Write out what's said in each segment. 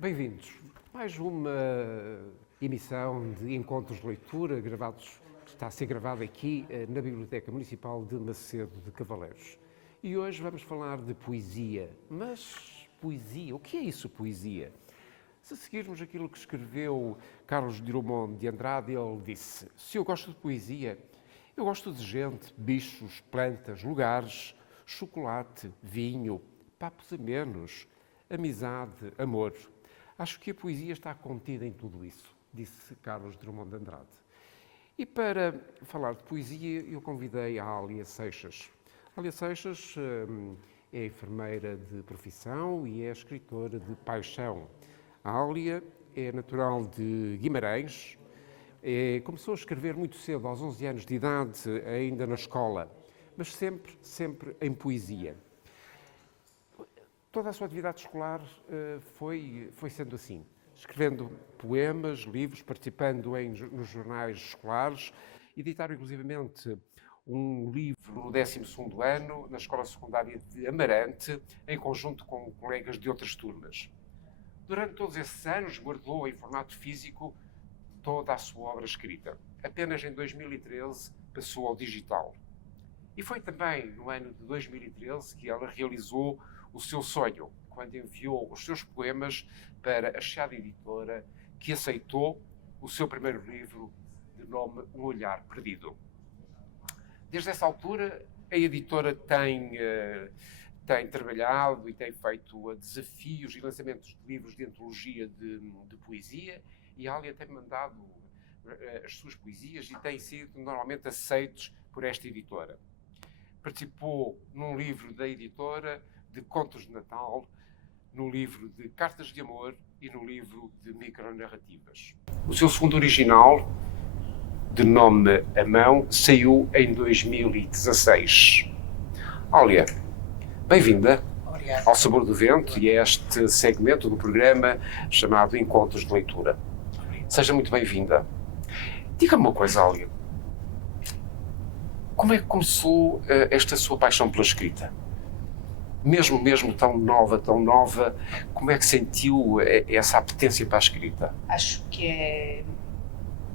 Bem-vindos. Mais uma emissão de Encontros de Leitura, que está a ser gravado aqui na Biblioteca Municipal de Macedo de Cavaleiros. E hoje vamos falar de poesia. Mas poesia? O que é isso, poesia? Se seguirmos aquilo que escreveu Carlos Drummond de Andrade, ele disse: se eu gosto de poesia, eu gosto de gente, bichos, plantas, lugares, chocolate, vinho, papos amenos, amizade, amor. Acho que a poesia está contida em tudo isso, disse Carlos Drummond de Andrade. E para falar de poesia, eu convidei a Ália Seixas. A Ália Seixas é enfermeira de profissão e é escritora de paixão. A Ália é natural de Guimarães, começou a escrever muito cedo, aos 11 anos de idade, ainda na escola, mas sempre em poesia. Toda a sua atividade escolar foi sendo assim, escrevendo poemas, livros, participando nos jornais escolares, editaram inclusivamente um livro no 12º ano, na Escola Secundária de Amarante, em conjunto com colegas de outras turmas. Durante todos esses anos, guardou em formato físico toda a sua obra escrita. Apenas em 2013 passou ao digital. E foi também no ano de 2013 que ela realizou o seu sonho, quando enviou os seus poemas para a Chiado Editora, que aceitou o seu primeiro livro, de nome Um Olhar Perdido. Desde essa altura, a editora tem trabalhado e tem feito desafios e lançamentos de livros de antologia de poesia, e a Ália tem mandado as suas poesias e têm sido normalmente aceitos por esta editora. Participou num livro da editora de contos de Natal, no livro de cartas de amor e no livro de micronarrativas. O seu segundo original, de nome A Mão, saiu em 2016. Ália, bem-vinda ao Sabor do Vento e a este segmento do programa chamado Encontros de Leitura. Seja muito bem-vinda. Diga-me uma coisa, Ália. Como é que começou esta sua paixão pela escrita? Mesmo tão nova, como é que sentiu essa apetência para a escrita? Acho que é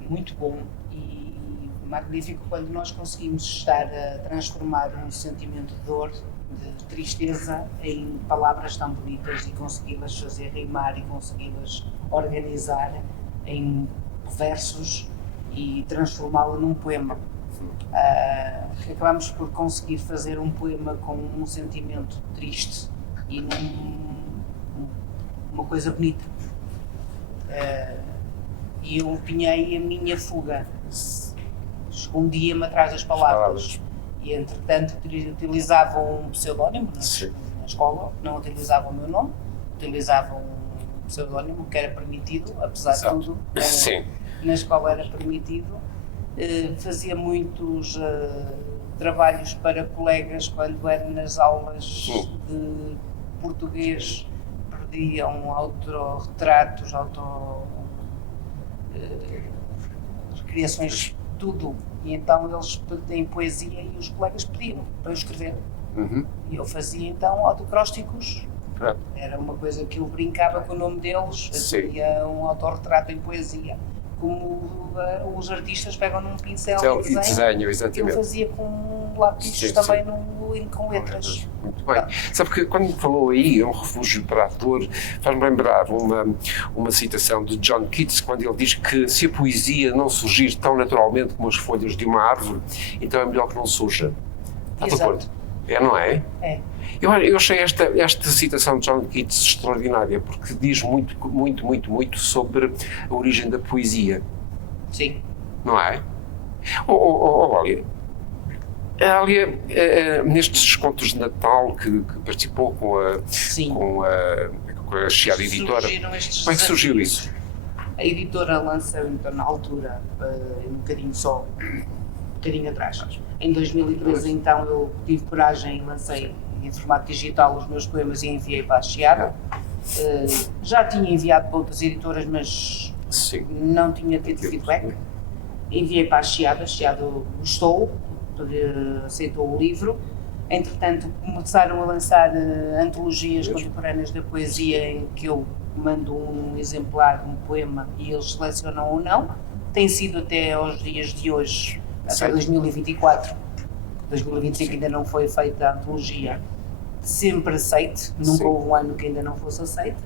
muito bom e magnífico quando nós conseguimos estar a transformar um sentimento de dor, de tristeza, em palavras tão bonitas e consegui-las fazer rimar e consegui-las organizar em versos e transformá-lo num poema. Acabamos por conseguir fazer um poema com um sentimento triste e uma coisa bonita. E eu empenhei a minha fuga, escondia-me atrás das palavras e entretanto utilizava um pseudónimo na escola, não utilizava o meu nome, utilizava um pseudónimo que era permitido, apesar de tudo, na escola era permitido. Fazia muitos trabalhos para colegas quando era nas aulas de português, perdiam autorretratos, recriações, tudo, e então eles em poesia e os colegas pediam para eu escrever. E eu fazia então autocrósticos. Era uma coisa que eu brincava com o nome deles, fazia um autorretrato em poesia. Como os artistas pegam num pincel e desenham, exatamente. Eu fazia com lápis também com letras. Muito bem. Sabe que quando me falou aí, um refúgio para ator, faz-me lembrar uma citação de John Keats, quando ele diz que se a poesia não surgir tão naturalmente como as folhas de uma árvore, então é melhor que não surja. Está de acordo? Não é? É. Eu achei esta citação de John Keats extraordinária, porque diz muito sobre a origem da poesia. Sim. Não é? Ália, nestes contos de Natal que participou com a Chiado Editora, como é que surgiu isso? A editora lançou então na altura, um bocadinho atrás. Em 2013 então eu tive coragem e lancei em formato digital os meus poemas e enviei para a Chiado. Já tinha enviado para outras editoras, mas não tinha tido feedback. Enviei para a Chiado gostou, aceitou o livro. Entretanto, começaram a lançar antologias contemporâneas da poesia em que eu mando um exemplar de um poema e eles selecionam ou não. Tem sido até aos dias de hoje, até 2024, 2025 ainda não foi feita a antologia, sempre aceite, nunca houve um ano que ainda não fosse aceite.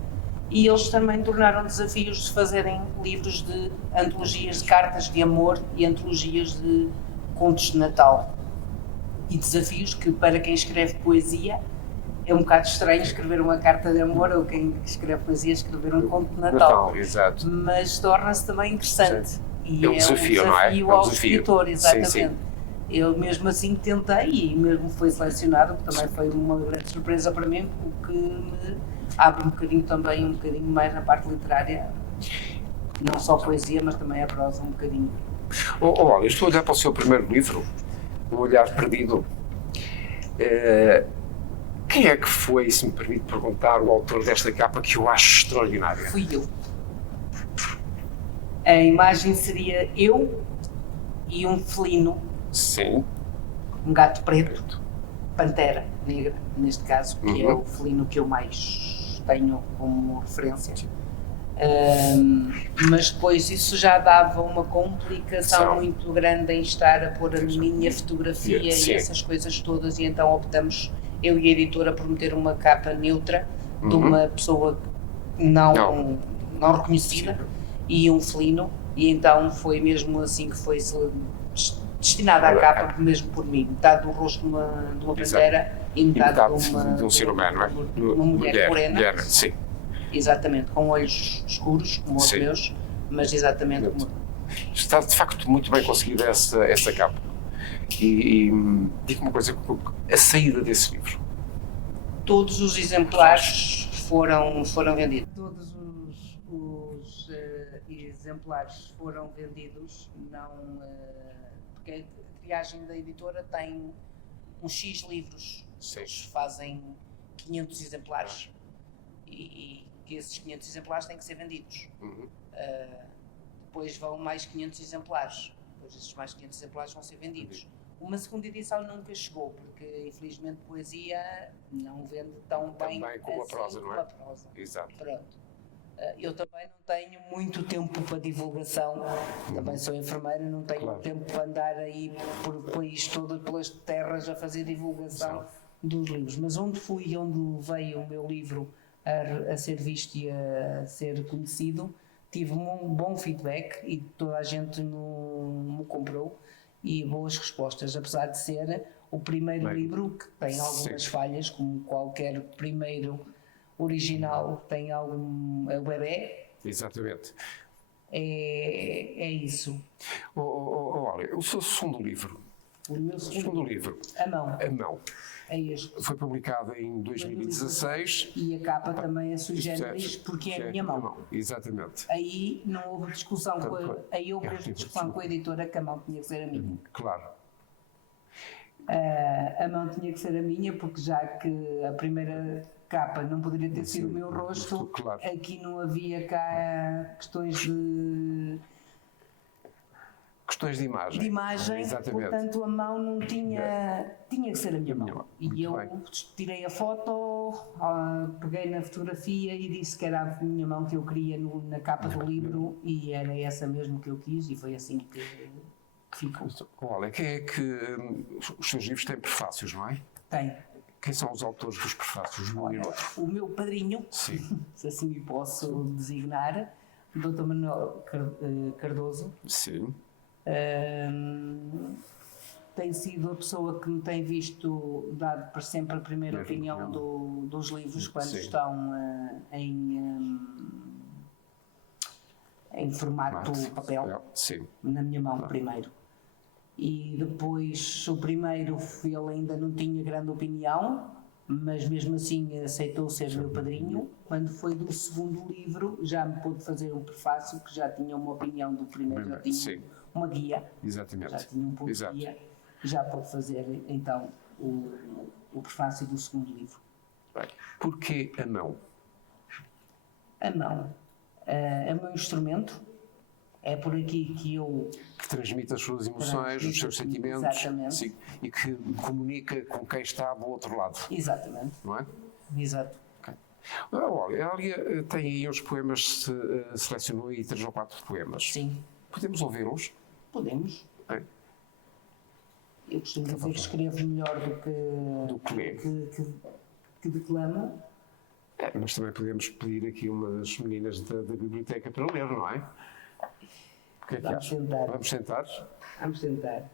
E eles também tornaram desafios de fazerem livros de antologias de cartas de amor e antologias de contos de Natal. E desafios que, para quem escreve poesia, é um bocado estranho escrever uma carta de amor, ou quem escreve poesia escrever um conto de Natal. Exato. Mas torna-se também interessante. E é um desafio, não é? Ao escritor, exatamente. Sim. Eu mesmo assim tentei e mesmo foi selecionado, que também foi uma grande surpresa para mim, o que me abre um bocadinho mais na parte literária, não só poesia, mas também a prosa um bocadinho. Olha, estou a olhar para o seu primeiro livro, O Olhar Perdido. Quem é que foi, se me permite perguntar, o autor desta capa que eu acho extraordinária? Fui eu. A imagem seria eu e um felino. Sim. Um gato preto, pantera negra, neste caso, que é o felino que eu mais tenho como referência. Mas depois isso já dava uma complicação muito grande em estar a pôr a minha fotografia e essas coisas todas, e então optamos, eu e a editora, por meter uma capa neutra de uma pessoa não reconhecida e um felino, e então foi mesmo assim que foi destinada à capa, mesmo por mim, metade do rosto de uma pantera e metade de um ser humano, não é? Uma mulher morena. Sim. Exatamente, com olhos escuros, como os meus, mas exatamente como... Está de facto muito bem conseguida essa capa. E diga-me uma coisa, a saída desse livro? Todos os exemplares foram vendidos. Todos os exemplares foram vendidos, porque a triagem da editora tem uns X livros. Eles fazem 500 exemplares e que esses 500 exemplares têm que ser vendidos. Depois vão mais 500 exemplares, depois esses mais 500 exemplares vão ser vendidos. Uma segunda edição nunca chegou, porque infelizmente poesia não vende tão bem como assim a prosa, não é? como a prosa. Exato. Pronto. Eu também não tenho muito tempo para divulgação, também sou enfermeira, não tenho tempo para andar aí por o país todo, pelas terras, a fazer divulgação dos livros. Mas onde fui, onde veio o meu livro a ser visto e a ser conhecido, tive um bom feedback e toda a gente me comprou e boas respostas, apesar de ser o primeiro livro que tem algumas falhas, como qualquer primeiro original tem algum... é o bebê. Exatamente. É isso. Olha, o seu segundo livro. O meu segundo livro. A Mão. A Mão. É este. Foi publicado em 2016. E a capa também é sui generis, porque é a minha mão. Exatamente. Aí não houve discussão aí houve mesmo discussão com a editora que a mão tinha que ser a minha. Claro. A mão tinha que ser a minha, porque já que a primeira capa não poderia ter sido o meu rosto, aqui não havia cá questões de imagem, portanto a mão não tinha que ser a minha mão. E eu tirei a foto, peguei na fotografia e disse que era a minha mão que eu queria na capa do livro, e era essa mesmo que eu quis, e foi assim que ficou. Olha, quem é que os seus livros têm prefácios, não é? Tem. Quem são os autores dos prefácios? O meu padrinho, se assim me posso designar, Dr. Manuel Cardoso. Sim. Tem sido a pessoa que me tem visto dado por sempre a primeira opinião dos livros quando estão em formato papel, na minha mão primeiro. E depois o primeiro ele ainda não tinha grande opinião, mas mesmo assim aceitou ser meu padrinho. Quando foi do segundo livro já me pôde fazer um prefácio, que já tinha uma opinião do primeiro, já tinha uma guia. Exatamente. Já tinha um ponto de guia, já pôde fazer então o prefácio do segundo livro. Porquê a mão? A mão é o meu instrumento, é por aqui que eu... Que transmite as suas emoções, os seus sentimentos. Exatamente. E que comunica com quem está do outro lado. Exatamente. Não é? Exato. Olha, a Alia tem aí uns poemas, selecionou aí 3 ou 4 poemas. Sim. Podemos ouvi-los? Podemos. É. Eu costumo dizer que escrevo melhor do que lê. que declamo. Mas também podemos pedir aqui uma das meninas da biblioteca para ler, não é? O que é que Vamos acha? tentar. Vamos tentar? Vamos tentar.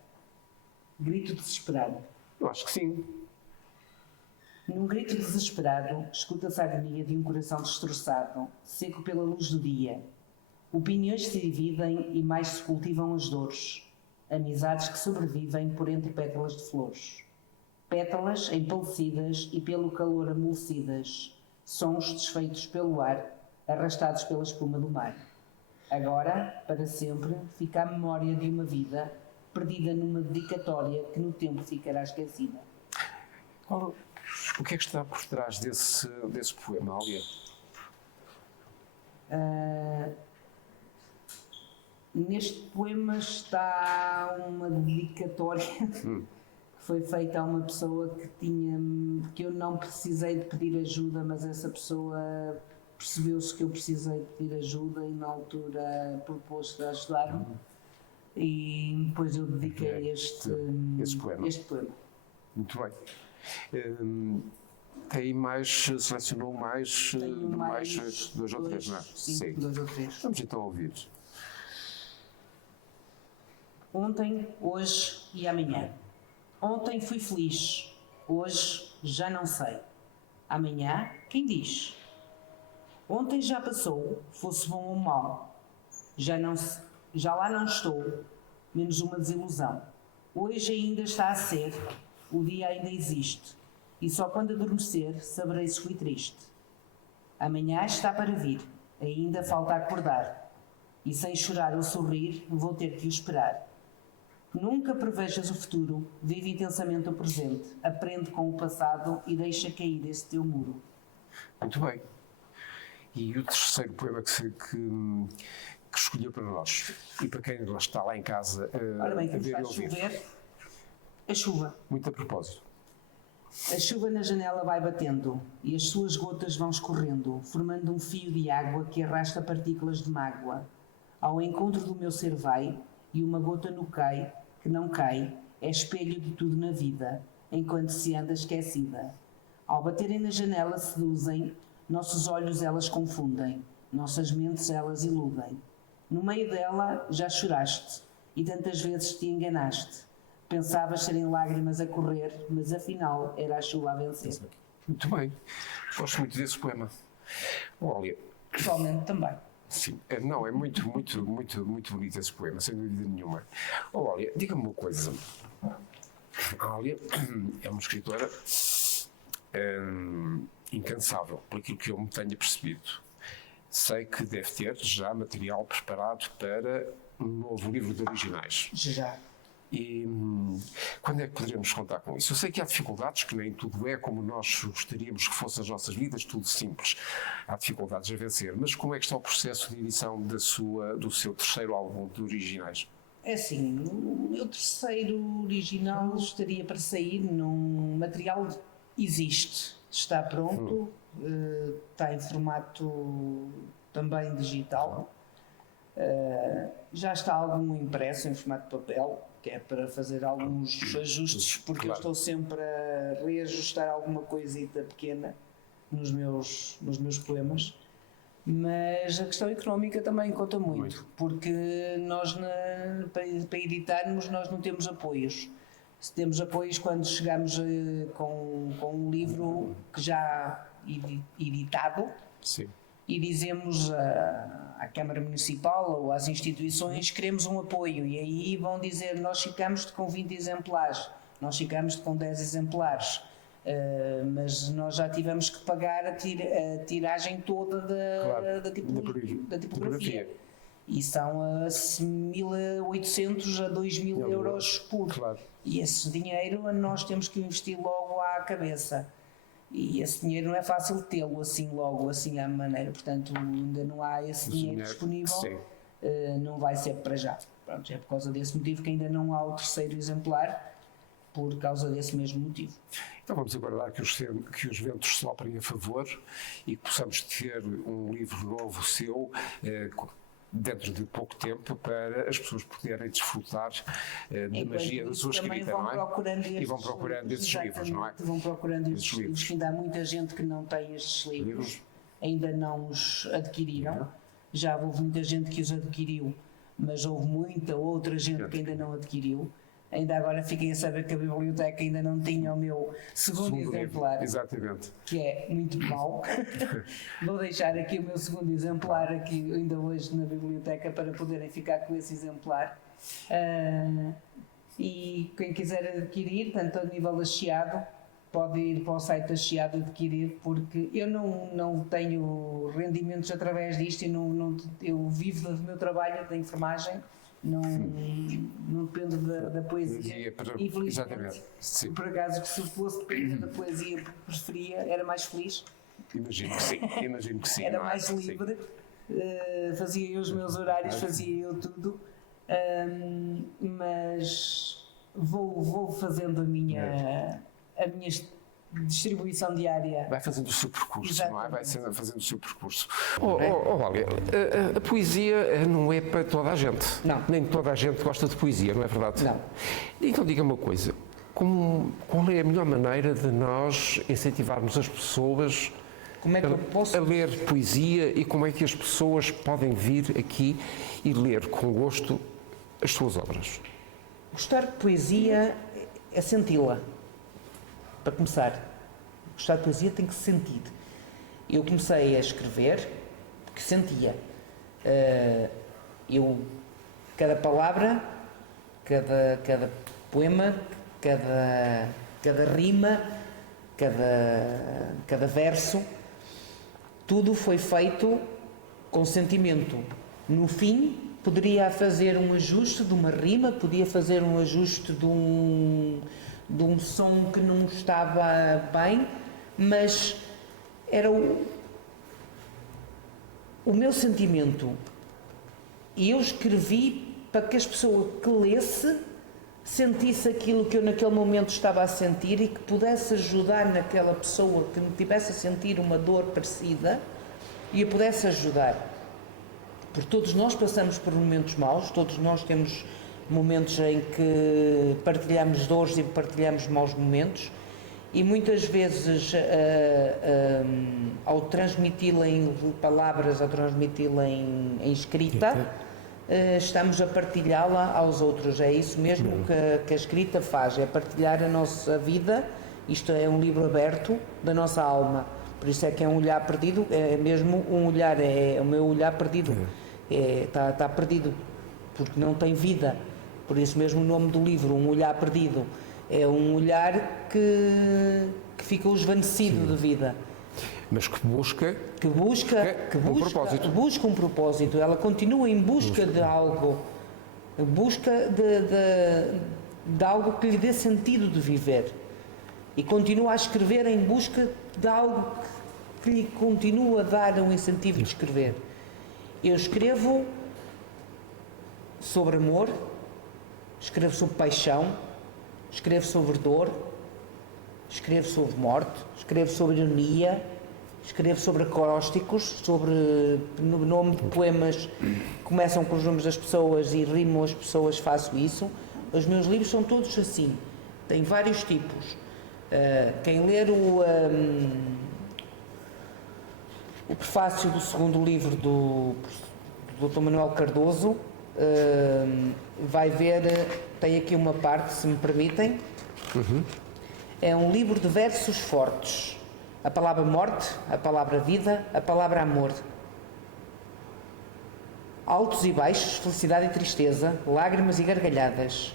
Grito desesperado. Eu acho que sim. Num grito desesperado, escuta-se a agonia de um coração destroçado, seco pela luz do dia. Opiniões se dividem e mais se cultivam as dores. Amizades que sobrevivem por entre pétalas de flores. Pétalas empalecidas e pelo calor amolecidas. Sons desfeitos pelo ar, arrastados pela espuma do mar. Agora, para sempre, fica a memória de uma vida perdida numa dedicatória que no tempo ficará esquecida. Ora, o que é que está por trás desse poema, Alia? Neste poema está uma dedicatória que foi feita a uma pessoa que eu não precisei de pedir ajuda, mas essa pessoa percebeu-se que eu precisei de pedir ajuda e na altura propôs-se a ajudar-me. E depois eu dediquei este poema. Muito bem. Tem mais, selecionou mais, mais 2 ou 3, não é? Sim, 2 ou 3. Vamos então ouvir. Ontem, hoje e amanhã. Ontem fui feliz, hoje já não sei. Amanhã, quem diz? Ontem já passou, fosse bom ou mau. Já lá não estou, menos uma desilusão. Hoje ainda está a ser, o dia ainda existe. E só quando adormecer saberei se fui triste. Amanhã está para vir, ainda falta acordar. E sem chorar ou sorrir, vou ter que o esperar. Nunca prevejas o futuro, vive intensamente o presente, aprende com o passado e deixa cair esse teu muro. Muito bem. E o terceiro poema que escolheu para nós e para quem está lá em casa Ora bem, a que ver e faz ouvir. chover, a chuva. Muito a propósito. A chuva na janela vai batendo e as suas gotas vão escorrendo, formando um fio de água que arrasta partículas de mágoa. Ao encontro do meu ser vai e uma gota no cai, que não cai, é espelho de tudo na vida, enquanto se anda esquecida. Ao baterem na janela seduzem, nossos olhos elas confundem, nossas mentes elas iludem. No meio dela já choraste e tantas vezes te enganaste. Pensavas serem lágrimas a correr, mas afinal era a chuva a vencer. Muito bem. Gosto muito desse poema. Olha. Pessoalmente também. Sim, não, é muito bonito esse poema, sem dúvida nenhuma. Olha, diga-me uma coisa. A Alia é uma escritora incansável, por aquilo que eu me tenho percebido. Sei que deve ter já material preparado para um novo livro de originais. Já. E quando é que poderemos contar com isso? Eu sei que há dificuldades, que nem tudo é como nós gostaríamos que fossem as nossas vidas, tudo simples. Há dificuldades a vencer, mas como é que está o processo de edição do seu terceiro álbum de originais? É assim, o meu terceiro original estaria para sair num material existe, está pronto, está em formato também digital, já está algum impresso em formato de papel, que é para fazer alguns ajustes, porque claro, eu estou sempre a reajustar alguma coisita pequena nos meus poemas. Mas a questão económica também conta muito, porque nós para editarmos nós não temos apoios. Se temos apoios quando chegamos com um livro que já editado. Sim. E dizemos à Câmara Municipal ou às instituições que queremos um apoio, e aí vão dizer nós ficamos com 20 exemplares, nós ficamos com 10 exemplares. Mas nós já tivemos que pagar a tiragem toda da tipografia. E são a 1.800 a 2.000 euros por. Claro. E esse dinheiro nós temos que investir logo à cabeça. E esse dinheiro não é fácil tê-lo assim logo, assim à maneira. Portanto, ainda não há esse dinheiro disponível. Não vai ser para já. Pronto, é por causa desse motivo que ainda não há o terceiro exemplar. por causa desse mesmo motivo. Então vamos aguardar que os ventos soprem a favor e que possamos ter um livro novo seu dentro de pouco tempo para as pessoas poderem desfrutar da magia da sua escrita, não é? E vão procurando esses livros, não é? Vão procurando esses livros, que ainda há muita gente que não tem estes livros, ainda não os adquiriram. Já houve muita gente que os adquiriu, mas houve muita outra gente que ainda não adquiriu. Ainda agora fiquei a saber que a biblioteca ainda não tinha o meu segundo exemplar. Exatamente. Que é muito mau. Vou deixar aqui o meu segundo exemplar aqui ainda hoje na biblioteca para poderem ficar com esse exemplar. E quem quiser adquirir, tanto a nível da Chiado, pode ir para o site da Chiado adquirir, porque eu não tenho rendimentos através disto, eu vivo do meu trabalho da enfermagem. Não dependo da poesia. Exatamente. Sim. Por acaso, que se fosse depender da poesia que preferia, era mais feliz. Imagino que sim. Era mais livre, fazia eu os meus horários, fazia eu tudo, mas vou fazendo a minha distribuição diária. Vai fazendo o seu percurso, exatamente. Não é? Vai fazendo o seu percurso. Vália, a poesia não é para toda a gente. Não. Nem toda a gente gosta de poesia, não é verdade? Não. Então diga-me uma coisa, qual é a melhor maneira de nós incentivarmos as pessoas a ler poesia e como é que as pessoas podem vir aqui e ler com gosto as suas obras? Gostar de poesia é senti-la. Para começar, gostar de poesia tem que se sentir. Eu comecei a escrever porque sentia. Cada palavra, cada poema, cada rima, cada verso, tudo foi feito com sentimento. No fim, poderia fazer um ajuste de uma rima, podia fazer um ajuste de um som que não estava bem, mas era o meu sentimento. E eu escrevi para que as pessoas que lesse sentisse aquilo que eu naquele momento estava a sentir e que pudesse ajudar naquela pessoa que me tivesse a sentir uma dor parecida e a pudesse ajudar. Porque todos nós passamos por momentos maus, todos nós temos momentos em que partilhamos dores e partilhamos maus momentos e muitas vezes ao transmiti-la em palavras, ao transmiti-la em escrita, estamos a partilhá-la aos outros. É isso mesmo que a escrita faz, é partilhar a nossa vida. Isto é um livro aberto da nossa alma, por isso é que é um olhar perdido, é mesmo um olhar, é o meu olhar perdido, está perdido porque não tem vida. Por isso mesmo o nome do livro, Um Olhar Perdido, é um olhar que fica esvanecido de vida. Mas que busca um propósito. Ela continua em busca de algo, busca de algo que lhe dê sentido de viver. E continua a escrever em busca de algo que lhe continua a dar um incentivo de escrever. Eu escrevo sobre amor, escrevo sobre paixão, escrevo sobre dor, escrevo sobre morte, escrevo sobre ironia, escrevo sobre acrósticos, sobre no nome de poemas que começam com os nomes das pessoas e rimam as pessoas, faço isso. Os meus livros são todos assim, têm vários tipos. Quem ler o prefácio do segundo livro do Dr. Manuel Cardoso vai ver, tem aqui uma parte, se me permitem, é um livro de versos fortes, a palavra morte, a palavra vida, a palavra amor, altos e baixos, felicidade e tristeza, lágrimas e gargalhadas,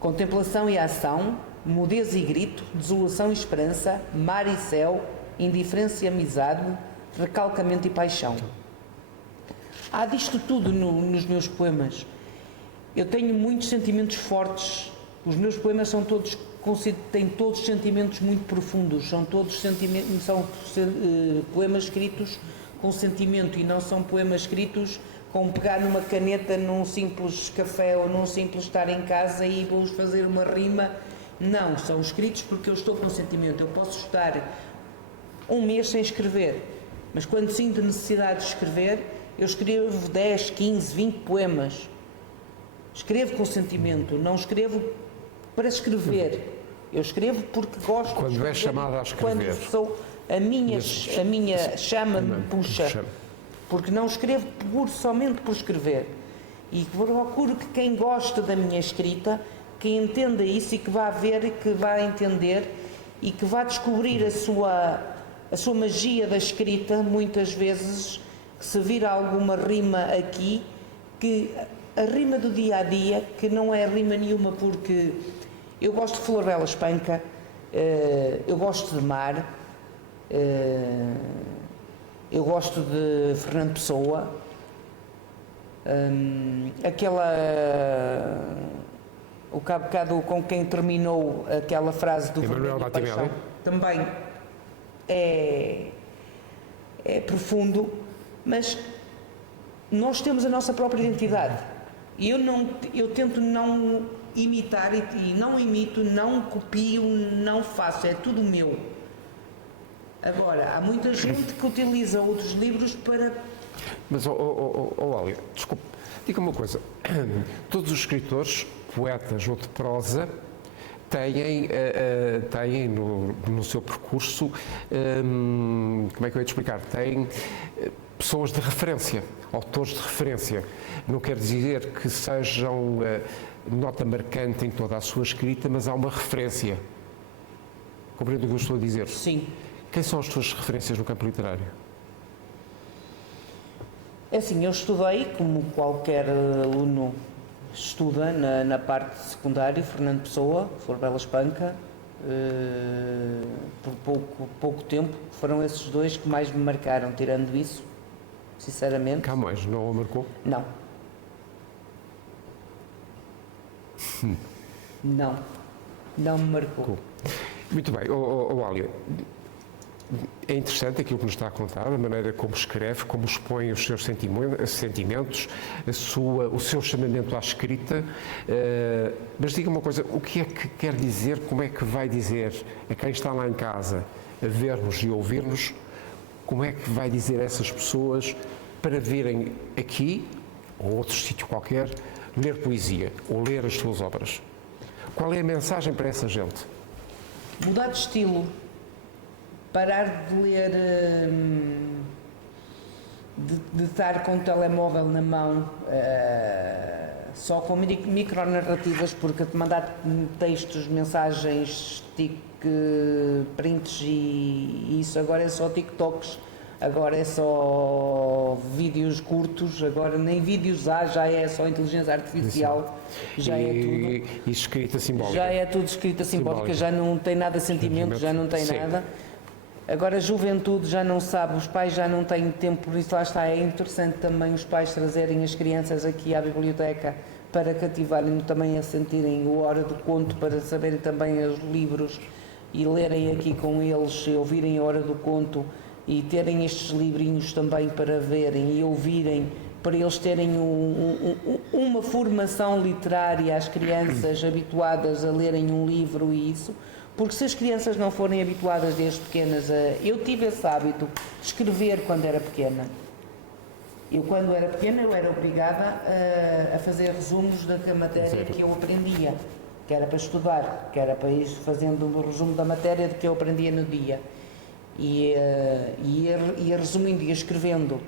contemplação e ação, mudez e grito, desolação e esperança, mar e céu, indiferença e amizade, recalcamento e paixão. Há disto tudo nos meus poemas. Eu tenho muitos sentimentos fortes. Os meus poemas têm todos sentimentos muito profundos. São poemas escritos com sentimento e não são poemas escritos com pegar numa caneta num simples café ou num simples estar em casa e vou fazer uma rima não são escritos porque eu estou com sentimento. Eu posso estar um mês sem escrever, mas quando sinto necessidade de escrever, eu escrevo 10, 15, 20 poemas. Escrevo com sentimento, não escrevo para escrever. Eu escrevo porque gosto. Quando é chamada a escrever. Quando sou, a minha chama me puxa. Porque não escrevo somente por escrever. E procuro que quem gosta da minha escrita, que entenda isso e que vá ver e que vá entender e que vá descobrir a sua magia da escrita, muitas vezes, que se vir alguma rima aqui, que a rima do dia-a-dia, que não é rima nenhuma porque eu gosto de Flor Bela Espanca, eu gosto de mar, eu gosto de Fernando Pessoa, o que há bocado com quem terminou aquela frase do Emanuel Batimel, também é profundo, mas nós temos a nossa própria identidade e eu tento não imitar e não imito, não copio, não faço, é tudo meu. Agora, há muita gente que utiliza outros livros para... Mas, Olha, desculpe, diga-me uma coisa. Todos os escritores, poetas ou de prosa, têm no seu percurso, como é que eu ia te explicar? Têm pessoas de referência, autores de referência. Não quer dizer que sejam nota marcante em toda a sua escrita, mas há uma referência. Compreendo o que eu estou a dizer? Sim. Quem são as suas referências no campo literário? É assim, eu estudei, como qualquer aluno estuda na parte secundária, Fernando Pessoa, Flor Bela Espanca, por pouco tempo. Foram esses dois que mais me marcaram, tirando isso, sinceramente. Camões não o marcou? Não. Não me marcou. Cool. Muito bem, Olália, é interessante aquilo que nos está a contar, a maneira como escreve, como expõe os seus sentimentos, o seu chamamento à escrita, mas diga uma coisa, o que é que quer dizer, como é que vai dizer a quem está lá em casa a ver-nos e ouvir-nos, como é que vai dizer a essas pessoas para virem aqui, ou outro sítio qualquer, ler poesia, ou ler as suas obras? Qual é a mensagem para essa gente? Mudar de estilo. Parar de ler, de estar com o telemóvel na mão, só com micronarrativas, porque te mandar textos, mensagens, prints e isso agora é só TikToks, agora é só vídeos curtos, agora nem vídeos há, já é só inteligência artificial, já é tudo. E escrita simbólica. Já é tudo escrita simbólica, já não tem nada de sentimento, já não tem nada. Agora a juventude já não sabe, os pais já não têm tempo, por isso lá está, é interessante também os pais trazerem as crianças aqui à biblioteca para cativarem também a sentirem o Hora do Conto, para saberem também os livros e lerem aqui com eles, ouvirem a Hora do Conto e terem estes livrinhos também para verem e ouvirem, para eles terem uma formação literária, as crianças habituadas a lerem um livro e isso. Porque se as crianças não forem habituadas desde pequenas eu tive esse hábito de escrever quando era pequena. Eu quando era pequena eu era obrigada a fazer resumos da matéria que eu aprendia, que era para estudar, que era para ir fazendo um resumo da matéria de que eu aprendia no dia. E ia resumindo, ia escrevendo.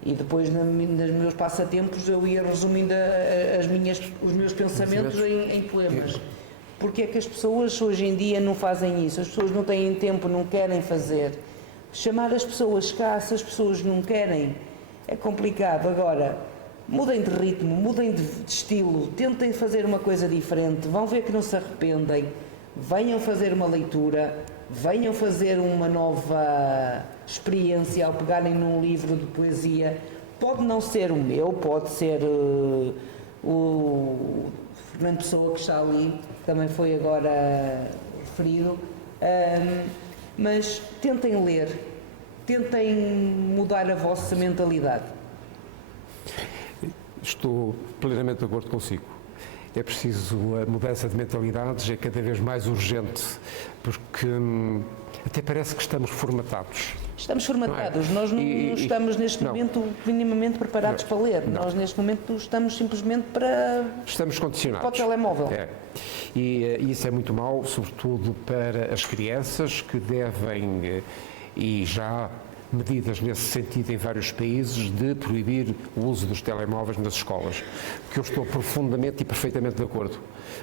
E depois nos meus passatempos eu ia resumindo os meus pensamentos em poemas. Porque é que as pessoas hoje em dia não fazem isso? As pessoas não têm tempo, não querem fazer. Chamar as pessoas cá, se as pessoas não querem, é complicado. Agora, mudem de ritmo, mudem de estilo, tentem fazer uma coisa diferente, vão ver que não se arrependem, venham fazer uma leitura, venham fazer uma nova experiência ao pegarem num livro de poesia. Pode não ser o meu, pode ser o Fernando Pessoa que está ali, também foi agora referido, mas tentem ler, tentem mudar a vossa mentalidade. Estou plenamente de acordo consigo. é preciso a mudança de mentalidades, é cada vez mais urgente, porque até parece que estamos formatados. Estamos formatados, nós não estamos neste momento minimamente preparados para ler, nós neste momento estamos simplesmente Estamos condicionados. para o telemóvel. É. E isso é muito mau, sobretudo para as crianças que devem, e já há medidas nesse sentido em vários países, de proibir o uso dos telemóveis nas escolas, que eu estou profundamente e perfeitamente de acordo.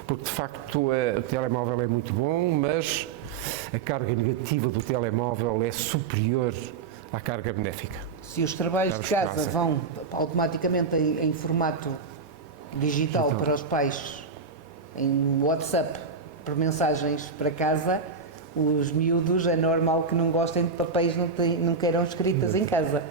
Porque, de facto, o telemóvel é muito bom, mas a carga negativa do telemóvel é superior à carga benéfica. Se os trabalhos de casa vão automaticamente em formato digital para os pais, em WhatsApp, por mensagens para casa, os miúdos é normal que não gostem de papéis, não queiram escritas em casa,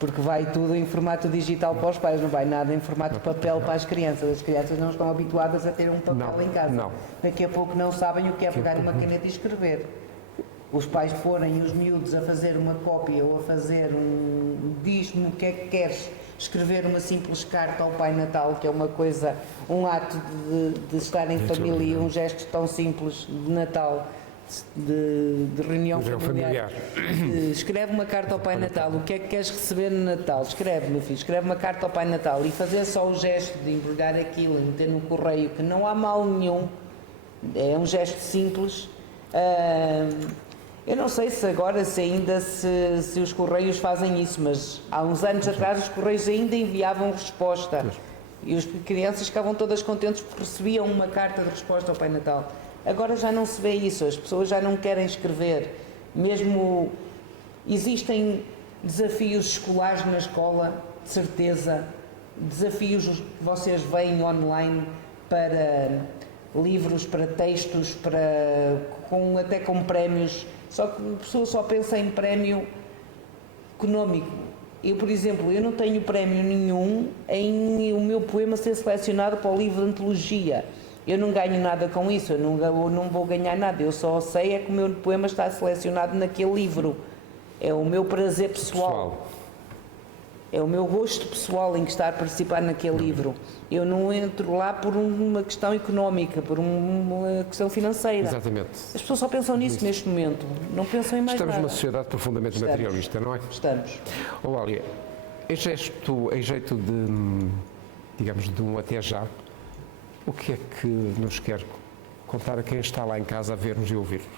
porque vai tudo em formato digital para os pais, não vai nada em formato de papel para as crianças não estão habituadas a ter um papel em casa. Daqui a pouco não sabem o que é pegar uma caneta e escrever. Os pais porem os miúdos a fazer uma cópia ou a fazer diz-me o que é que queres, escrever uma simples carta ao Pai Natal, que é uma coisa, um ato de estar em família, um gesto tão simples de Natal, de reunião familiar. Escreve uma carta ao Pai Natal, o que é que queres receber no Natal? Escreve, meu filho, escreve uma carta ao Pai Natal, e fazer só o gesto de embrulhar aquilo e meter no correio, que não há mal nenhum, é um gesto simples. Eu não sei se agora, se os Correios fazem isso, mas há uns anos atrás os Correios ainda enviavam resposta e as crianças ficavam todas contentes porque recebiam uma carta de resposta ao Pai Natal. Agora já não se vê isso, as pessoas já não querem escrever, mesmo existem desafios escolares na escola, de certeza, desafios que vocês veem online para livros, para textos, até com prémios. Só que a pessoa só pensa em prémio económico. Eu, por exemplo, eu não tenho prémio nenhum em o meu poema ser selecionado para o livro de antologia. Eu não ganho nada com isso, eu não vou ganhar nada. Eu só sei é que o meu poema está selecionado naquele livro. É o meu prazer pessoal. É o meu gosto pessoal em que está a participar naquele livro. Eu não entro lá por uma questão económica, por uma questão financeira. Exatamente. As pessoas só pensam nisso neste momento, não pensam em mais nada. Estamos numa sociedade profundamente materialista, não é? Estamos. Olha, em jeito de, digamos, de um até já, o que é que nos quer contar a quem está lá em casa a ver-nos e ouvir-nos?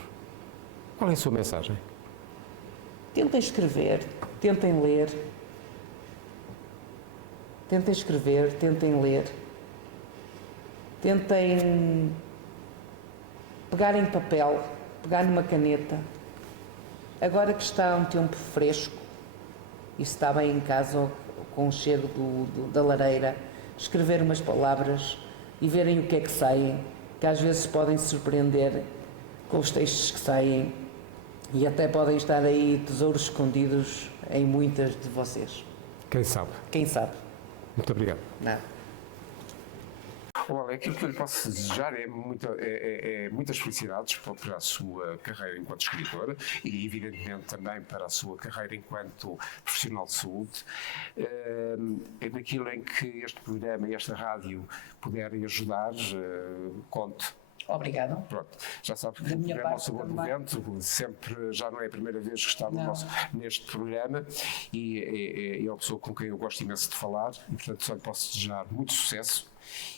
Qual é a sua mensagem? Tentem escrever, tentem ler. Tentem escrever, tentem ler, tentem pegar em papel, pegar numa caneta. Agora que está um tempo fresco e se está bem em casa com o cheiro da lareira, escrever umas palavras e verem o que é que saem, que às vezes podem se surpreender com os textos que saem e até podem estar aí tesouros escondidos em muitas de vocês. Quem sabe? Quem sabe? Muito obrigado. Nada. Olha, aquilo que eu lhe posso desejar é muitas felicidades para a sua carreira enquanto escritora e, evidentemente, também para a sua carreira enquanto profissional de saúde. Naquilo em que este programa e esta rádio puderem ajudar, conte. Obrigado. Pronto, já sabe que o programa ao sabor do vento, sempre, já não é a primeira vez que está neste programa e é uma pessoa com quem eu gosto imenso de falar e, portanto, só lhe posso desejar muito sucesso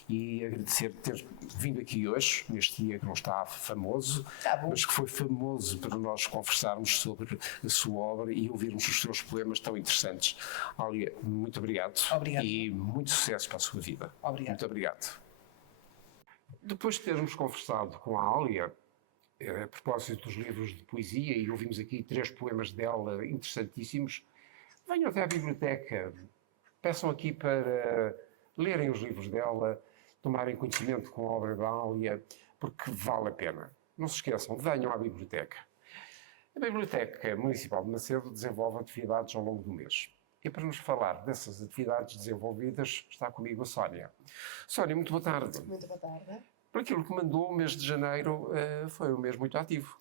e agradecer de ter vindo aqui hoje, neste dia que não está famoso, mas que foi famoso para nós conversarmos sobre a sua obra e ouvirmos os seus poemas tão interessantes. Áurea, muito obrigado. E muito sucesso para a sua vida. Obrigado. Muito obrigado. Depois de termos conversado com a Áurea, a propósito dos livros de poesia, e ouvimos aqui 3 poemas dela interessantíssimos, venham até à biblioteca, peçam aqui para lerem os livros dela, tomarem conhecimento com a obra da Áurea, porque vale a pena. Não se esqueçam, venham à biblioteca. A Biblioteca Municipal de Macedo desenvolve atividades ao longo do mês. E para nos falar dessas atividades desenvolvidas, está comigo a Sónia. Sónia, muito boa tarde. Muito boa tarde. Por aquilo que mandou, o mês de janeiro foi um mês muito ativo.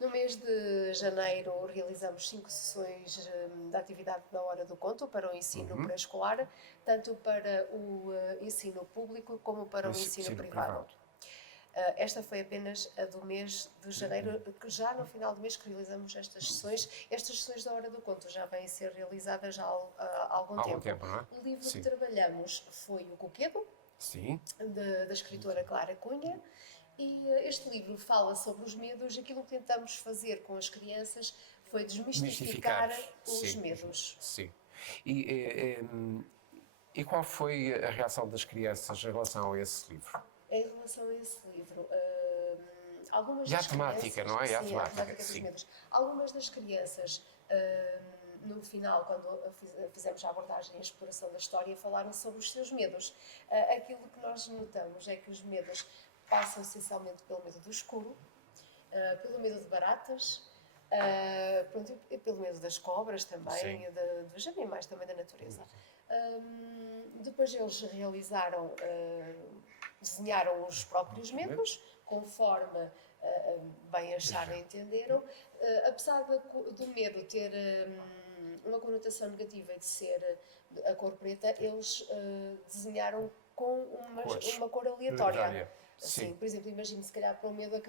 No mês de janeiro realizamos 5 sessões de atividade na Hora do Conto para o ensino pré-escolar, tanto para o ensino público como para o ensino privado. Esta foi apenas a do mês de janeiro, que já no final do mês que realizamos estas sessões. Estas sessões da Hora do Conto já vêm a ser realizadas há algum tempo. Não é? O livro Sim. que trabalhamos foi o Coquedo, Sim. da escritora Clara Cunha, e este livro fala sobre os medos. Aquilo que tentamos fazer com as crianças foi desmistificar os medos. Sim. E qual foi a reação das crianças em relação a esse livro? Em relação a esse livro, algumas E a das temática, crianças, não é? E a sim, temática, dos sim. medos. Algumas das crianças, no final, quando fizemos a abordagem e a exploração da história, falaram sobre os seus medos. Aquilo que nós notamos é que os medos passam essencialmente pelo medo do escuro, pelo medo de baratas, e pelo medo das cobras também, dos animais também da natureza. Depois eles desenharam os próprios medos, conforme bem acharam e entenderam. Apesar do medo ter uma conotação negativa de ser a cor preta, eles desenharam com uma cor aleatória. Assim, por exemplo, imagine se calhar para o medo a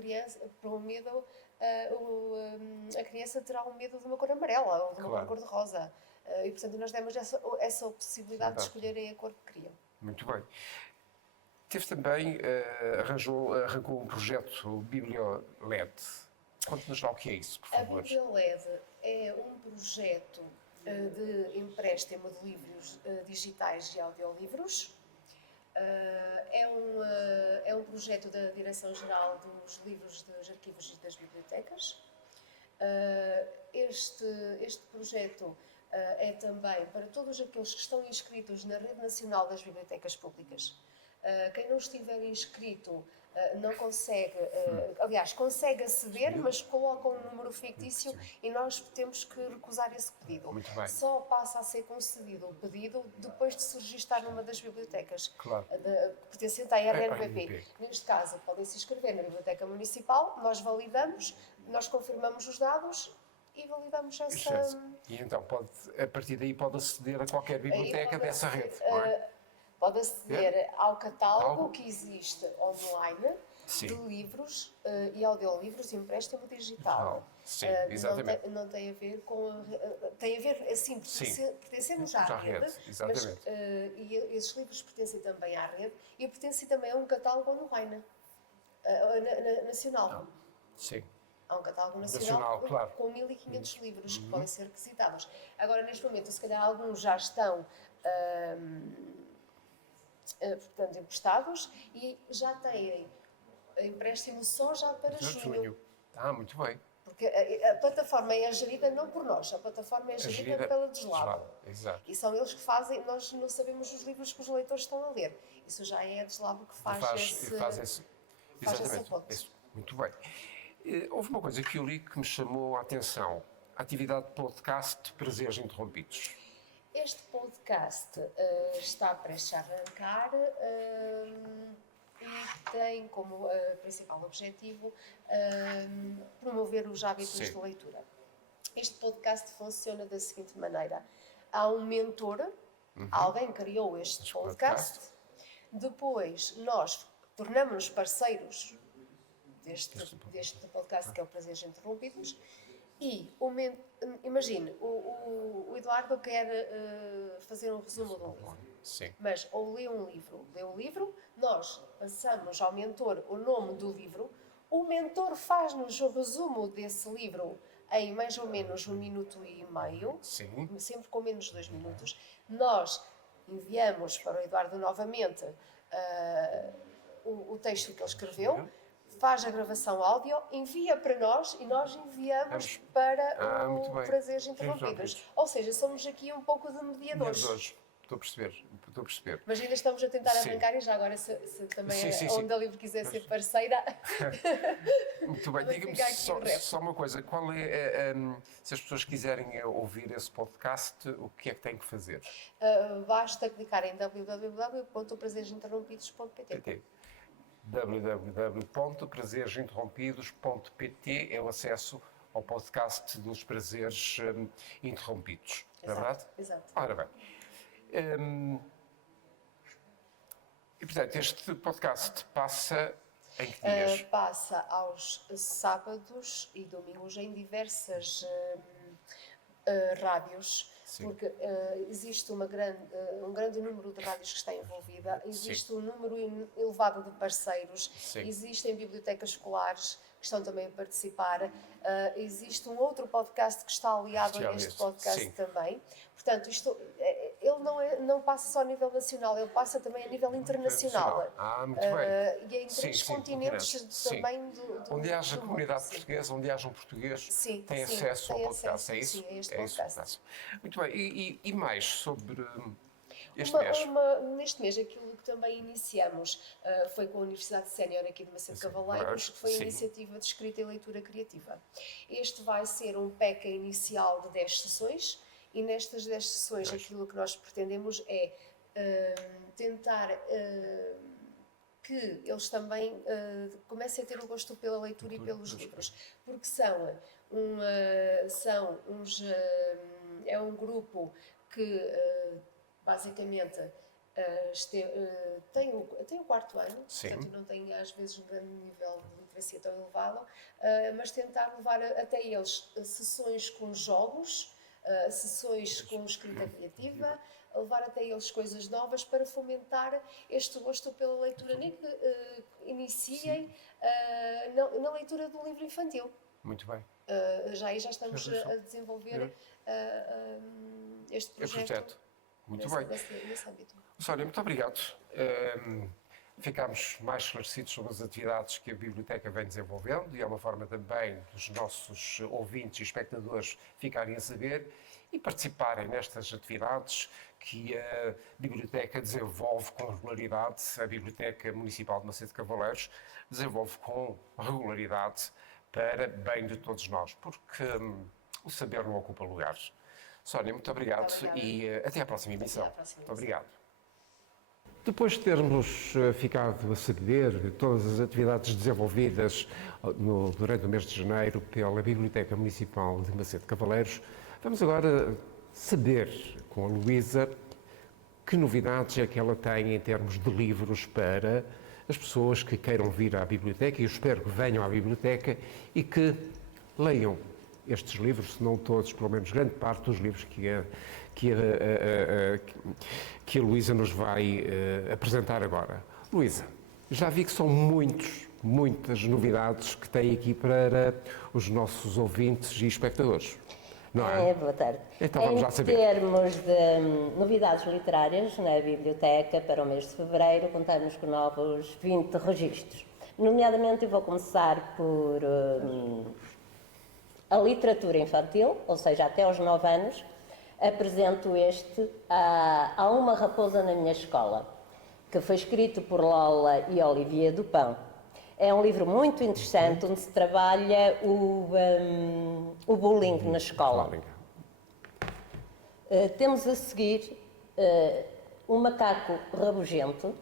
criança terá um medo de uma cor amarela ou de uma cor de rosa. E portanto nós demos essa possibilidade de escolherem a cor que queriam. Muito bem. Teve também, arrancou um projeto BiblioLED. Conte-nos lá o que é isso, por favor. A BiblioLED é um projeto de empréstimo de livros digitais e audiolivros. É um projeto da Direção-Geral dos Livros, dos Arquivos e das Bibliotecas. Este projeto é também para todos aqueles que estão inscritos na Rede Nacional das Bibliotecas Públicas. Quem não estiver inscrito não consegue, aliás, consegue aceder, mas coloca um número fictício e nós temos que recusar esse pedido. Muito bem. Só passa a ser concedido o pedido depois de se registrar numa das bibliotecas, Claro. pertencente à RNBP. Neste caso, podem se inscrever na Biblioteca Municipal, nós validamos, nós confirmamos os dados e validamos essa... E então, a partir daí pode aceder a qualquer biblioteca dessa rede, não é? Pode aceder ao catálogo que existe online Sim. de livros e audiolivros e empréstimo digital. Sim, exatamente. Não tem a ver com... tem a ver, assim, pertencemos à rede, exatamente. mas e esses livros pertencem também à rede e pertencem também a um catálogo online, nacional. Sim. Há um catálogo nacional claro. com 1500 livros que podem ser requisitados. Agora, neste momento, se calhar alguns já estão portanto, emprestados e já têm empréstimo só já para junho. Muito bem. Porque a plataforma é gerida não por nós, a plataforma é gerida pela Deslab. Exato. E são eles que fazem, nós não sabemos os livros que os leitores estão a ler. Isso já é a Deslab que faz esse ponto. Muito bem. Houve uma coisa que eu li que me chamou a atenção. A atividade de podcast Prazeres Interrompidos. Este podcast está prestes a arrancar e tem como principal objetivo promover os hábitos de leitura. Este podcast funciona da seguinte maneira. Há um mentor, alguém criou este podcast, depois nós tornamos-nos parceiros deste podcast que é o Prazeres Interrompidos e imagine, o Eduardo quer fazer um resumo de um livro. Sim. Mas ou lê um livro, nós passamos ao mentor o nome do livro, o mentor faz-nos o resumo desse livro em mais ou menos 1 minuto e meio, sempre com menos de 2 minutos. Nós enviamos para o Eduardo novamente o texto que ele escreveu, faz a gravação áudio, envia para nós e nós enviamos para o Prazeres Interrompidos. Ou seja, somos aqui um pouco de mediadores. Estou a perceber. Mas ainda estamos a tentar arrancar e já agora se também onde a Livre quiser ser parceira. Muito bem, diga-me só uma coisa, qual é, se as pessoas quiserem ouvir esse podcast, o que é que têm que fazer? Basta clicar em www.prazeresinterrompidos.pt. www.prazeresinterrompidos.pt é o acesso ao podcast dos prazeres interrompidos, não é Exato, verdade? exato. Ora bem. E, portanto, este podcast passa em que dias? Passa aos sábados e domingos em diversas rádios, Sim. porque existe um grande número de rádios que está envolvida, existe um número elevado de parceiros, Sim. existem bibliotecas escolares que estão também a participar, existe um outro podcast que está aliado a este podcast Sim. também. Portanto, ele não passa só a nível nacional, ele passa também a nível internacional. Muito bem. E em três continentes continentes. também Onde haja do mundo, comunidade sim. portuguesa, onde haja um português, Sim, tem sim, acesso ao tem podcast, acesso, é isso? sim, a este É isso, podcast. muito bem. E mais sobre este mês? Neste mês, aquilo que também iniciamos foi com a Universidade Sénior aqui de Macedo Cavaleiros, que foi a Sim. iniciativa de escrita e leitura criativa. Este vai ser um PECA inicial de 10 sessões, e nestas 10 sessões aquilo que nós pretendemos é tentar que eles também comecem a ter o gosto pela leitura e pelos livros, porque é um grupo que basicamente tem o quarto ano, Sim. portanto não tem às vezes um grande nível de literacia tão elevado, mas tentar levar até eles sessões com jogos, sessões com escrita criativa, levar até eles coisas novas para fomentar este gosto pela leitura, nem que iniciem na leitura do livro infantil. Muito bem. Já estamos a desenvolver este projeto. Muito bem. Nesse âmbito. Sónia, muito obrigado. Ficámos mais esclarecidos sobre as atividades que a Biblioteca vem desenvolvendo e é uma forma também dos nossos ouvintes e espectadores ficarem a saber e participarem nestas atividades que a Biblioteca desenvolve com regularidade. A Biblioteca Municipal de Macedo de Cavaleiros desenvolve com regularidade para bem de todos nós, porque o saber não ocupa lugares. Sónia, muito obrigado e até à próxima emissão. Muito obrigado. Depois de termos ficado a saber todas as atividades desenvolvidas durante o mês de janeiro pela Biblioteca Municipal de Macedo de Cavaleiros, vamos agora saber com a Luísa que novidades é que ela tem em termos de livros para as pessoas que queiram vir à biblioteca, e eu espero que venham à biblioteca e que leiam estes livros, se não todos, pelo menos grande parte dos livros que a Luísa nos vai apresentar agora. Luísa, já vi que são muitas novidades que tem aqui para os nossos ouvintes e espectadores. Não é? Boa tarde. Então vamos lá saber. Em termos de novidades literárias na biblioteca para o mês de fevereiro, contamos com novos 20 registros. Nomeadamente, eu vou começar por a literatura infantil, ou seja, até aos 9 anos. Apresento Há uma raposa na minha escola, que foi escrito por Lola e Olivier Dupin. É um livro muito interessante, onde se trabalha o bullying na escola. Temos a seguir O Macaco Rabugento,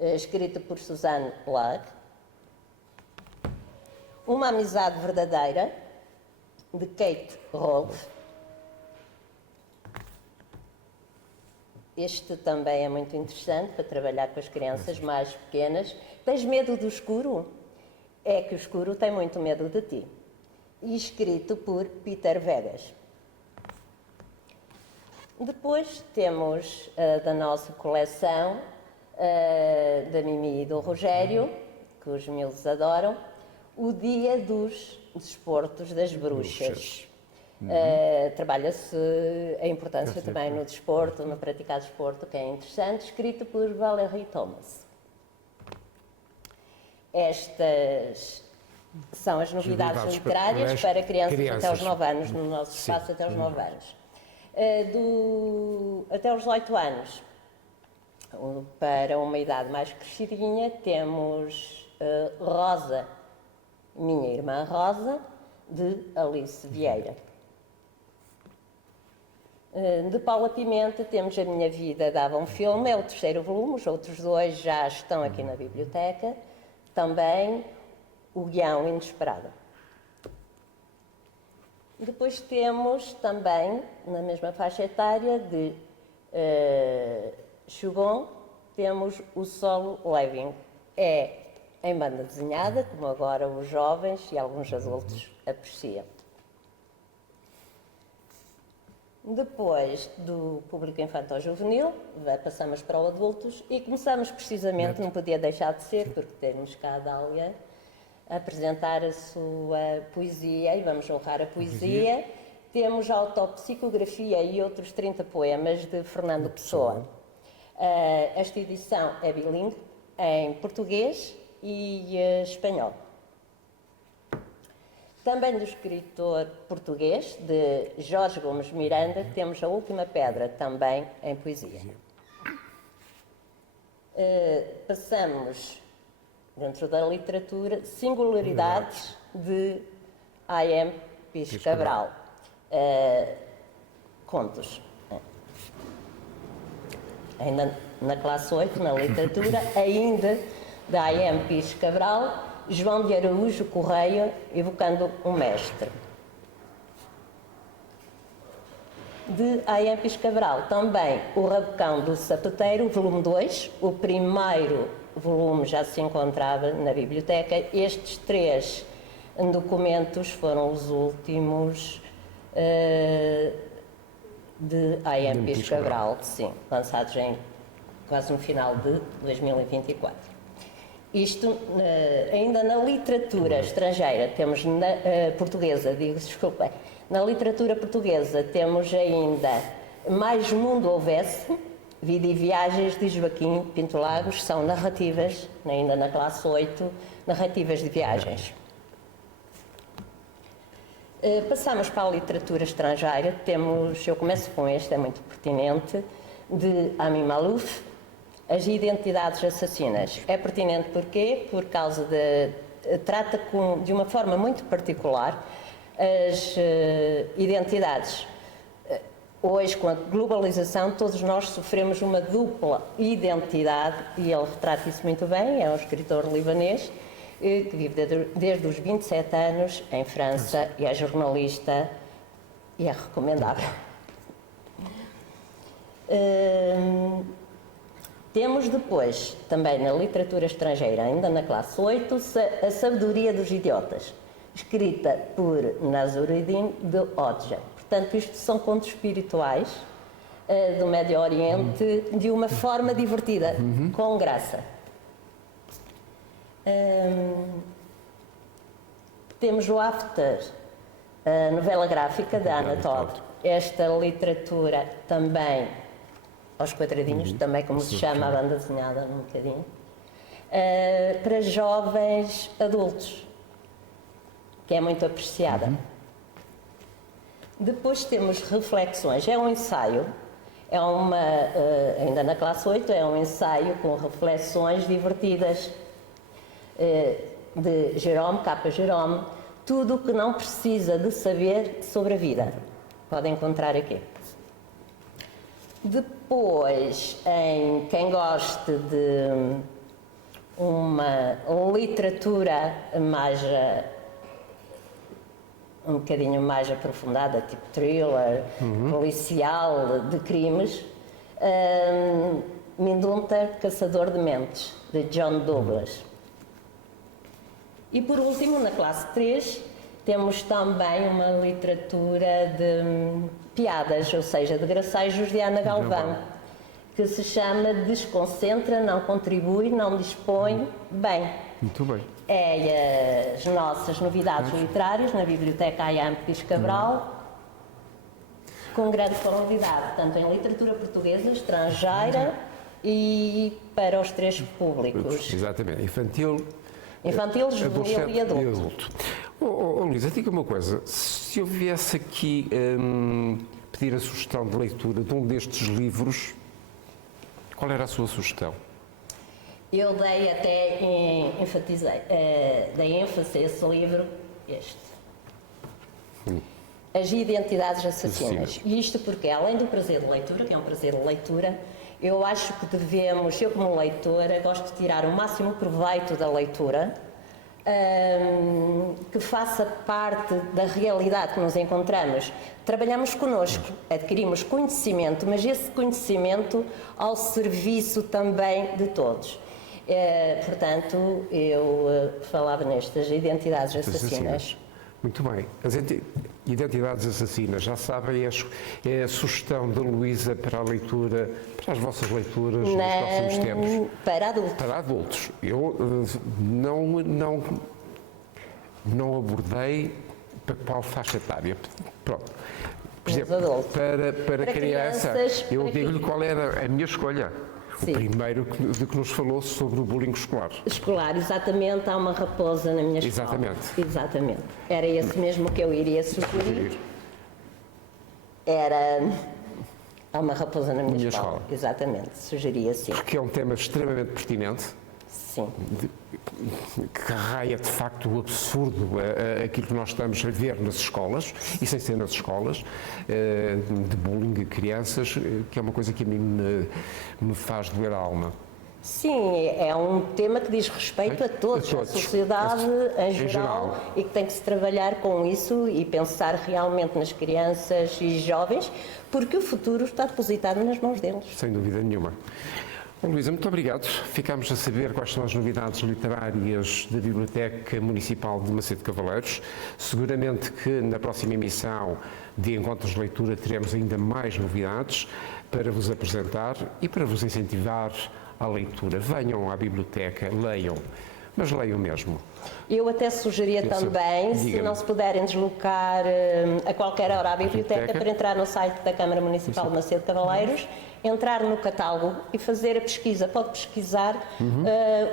escrito por Suzanne Plug. Uma Amizade Verdadeira, de Kate Rolfe. Este também é muito interessante para trabalhar com as crianças mais pequenas. Tens medo do escuro? É que o escuro tem muito medo de ti. E escrito por Peter Vegas. Depois temos da nossa coleção, da Mimi e do Rogério, que os miúdos adoram, O Dia dos Desportos das Bruxas. Trabalha-se a importância também no desporto, no praticar desporto, que é interessante, escrito por Valerie Thomas. Estas são as novidades literárias para crianças até aos 9 anos, no nosso espaço até aos 9 anos. Até aos 18 anos, para uma idade mais crescidinha, temos Rosa, Minha Irmã Rosa, de Alice Vieira. De Paula Pimenta temos A Minha Vida Dava um Filme, é o 3º volume, os outros 2 já estão aqui na biblioteca. Também O Guião Inesperado. Depois temos também, na mesma faixa etária, de Shogun, temos o Solo Leveling. É em banda desenhada, como agora os jovens e alguns adultos apreciam. Depois do público infantil-juvenil, passamos para o adultos e começamos precisamente, não podia deixar de ser, porque temos cá a Dália a apresentar a sua poesia e vamos honrar a poesia. Temos a autopsicografia e outros 30 poemas de Fernando Pessoa. Esta edição é bilingue, em português e espanhol. Também do escritor português, de Jorge Gomes Miranda, temos A Última Pedra, também em poesia. Passamos, dentro da literatura, Singularidades, de A.M. Pires Cabral. Contos. Ainda na classe 8, na literatura, ainda de A.M. Pires Cabral, João de Araújo Correia, evocando um mestre. De A.M. Pires Cabral, também O Rabecão do Sapateiro, volume 2. O primeiro volume já se encontrava na biblioteca. Estes 3 documentos foram os últimos de A.M. Pires Cabral, sim, lançados quase no final de 2024. Isto, ainda na literatura estrangeira, temos portuguesa, desculpem, na literatura portuguesa temos ainda Mais Mundo Houvesse, Vida e Viagens, de Joaquim Pinto Lagos, são narrativas, ainda na classe 8, narrativas de viagens. Passamos para a literatura estrangeira, eu começo com este, é muito pertinente, de Amin Maalouf, As Identidades Assassinas. É pertinente porquê? Por causa trata de uma forma muito particular as identidades. Hoje, com a globalização, todos nós sofremos uma dupla identidade e ele retrata isso muito bem, é um escritor libanês que vive desde os 27 anos em França e é jornalista e é recomendável. Temos depois, também na literatura estrangeira, ainda na classe 8, A Sabedoria dos Idiotas, escrita por Nasruddin de Hodja. Portanto, isto são contos espirituais do Médio Oriente de uma forma divertida, com graça. Temos o After, a novela gráfica da Ana Todd. Esta literatura também aos quadradinhos, também como se chama a banda desenhada, um bocadinho, para jovens adultos, que é muito apreciada. Depois temos Reflexões, é um ensaio, ainda na classe 8, é um ensaio com reflexões divertidas, de Jerome, K. Jerome, tudo o que não precisa de saber sobre a vida. Podem encontrar aqui. Depois, quem goste de uma literatura mais, um bocadinho mais aprofundada, tipo thriller, policial, de crimes, Mindhunter, Caçador de Mentes, de John Douglas. E por último, na classe 3, temos também uma literatura de piadas, ou seja, de gracejos de Ana Galvão, que se chama Desconcentra, Não Contribui, Não Dispõe Bem. Muito bem. É as nossas novidades literárias na Biblioteca A.M. Pires Cabral, com grande qualidade, tanto em literatura portuguesa, estrangeira e para os 3 públicos. Exatamente. Infantil, juvenil e adulto. Luísa, diga uma coisa, se eu viesse aqui pedir a sugestão de leitura de um destes livros, qual era a sua sugestão? Eu dei ênfase a esse livro, As Identidades Assassinas. E isto porque, além do prazer de leitura, que é um prazer de leitura, eu acho que devemos, eu como leitora, gosto de tirar o máximo proveito da leitura, que faça parte da realidade que nos encontramos. Trabalhamos connosco, adquirimos conhecimento, mas esse conhecimento ao serviço também de todos. Portanto, eu falava nestas identidades assassinas. Muito bem. As identidades assassinas, já sabem, é a sugestão da Luísa para a leitura, para as vossas leituras nos próximos tempos. Para adultos. Para adultos. Eu não abordei para qual faixa etária. Pronto. Por exemplo, para criança, eu digo-lhe qual era a minha escolha. Sim. O primeiro de que nos falou sobre o bullying escolar. Escolar, exatamente, há uma raposa na minha escola. Exatamente. Exatamente. Era esse mesmo que eu iria sugerir. Há uma raposa na minha escola. Exatamente, sugeria sim. Porque é um tema extremamente pertinente. Sim. Que raia de facto o absurdo aquilo que nós estamos a ver nas escolas, e sem ser nas escolas, de bullying de crianças, que é uma coisa que a mim me faz doer a alma. Sim, é um tema que diz respeito a todos, a sociedade em geral, e que tem que se trabalhar com isso e pensar realmente nas crianças e jovens, porque o futuro está depositado nas mãos deles. Sem dúvida nenhuma. Luísa, muito obrigado. Ficámos a saber quais são as novidades literárias da Biblioteca Municipal de Macedo de Cavaleiros. Seguramente que na próxima emissão de Encontros de Leitura teremos ainda mais novidades para vos apresentar e para vos incentivar à leitura. Venham à biblioteca, leiam, mas leiam mesmo. Eu até sugeria também, se não se puderem deslocar a qualquer hora à biblioteca, para entrar no site da Câmara Municipal de Macedo de Cavaleiros, entrar no catálogo e fazer a pesquisa. Pode pesquisar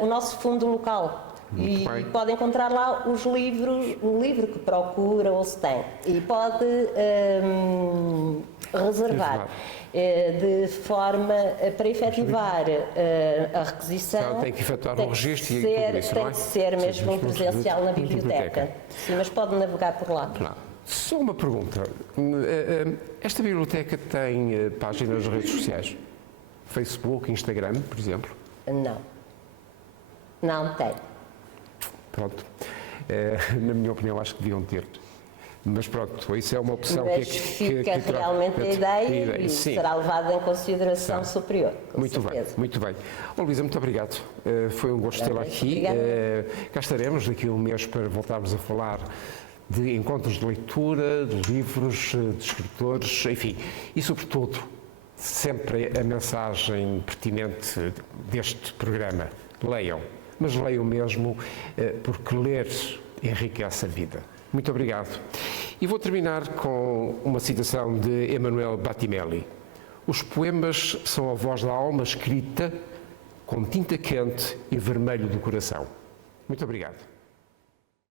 o nosso fundo local. E pode encontrar lá os livros, o livro que procura ou se tem. E pode reservar de forma para efetivar a requisição. Tem que efetuar o registro e tudo isso, tem que ser mesmo presencial na biblioteca. Sim, mas pode navegar por lá. Só uma pergunta. Esta biblioteca tem páginas nas redes sociais? Facebook, Instagram, por exemplo? Não. Não tem. Pronto. Na minha opinião, acho que deviam ter. Mas pronto, isso é uma opção mas fica realmente a ideia e será levada em consideração superior. Muito bem, muito bem. Luísa, muito obrigado. Foi um gosto tê-la aqui. Cá estaremos daqui a um mês para voltarmos a falar de encontros de leitura, de livros, de escritores, enfim. E, sobretudo, sempre a mensagem pertinente deste programa. Leiam, mas leiam mesmo, porque ler enriquece a vida. Muito obrigado. E vou terminar com uma citação de Emanuele Battimelli. Os poemas são a voz da alma escrita com tinta quente e vermelho do coração. Muito obrigado.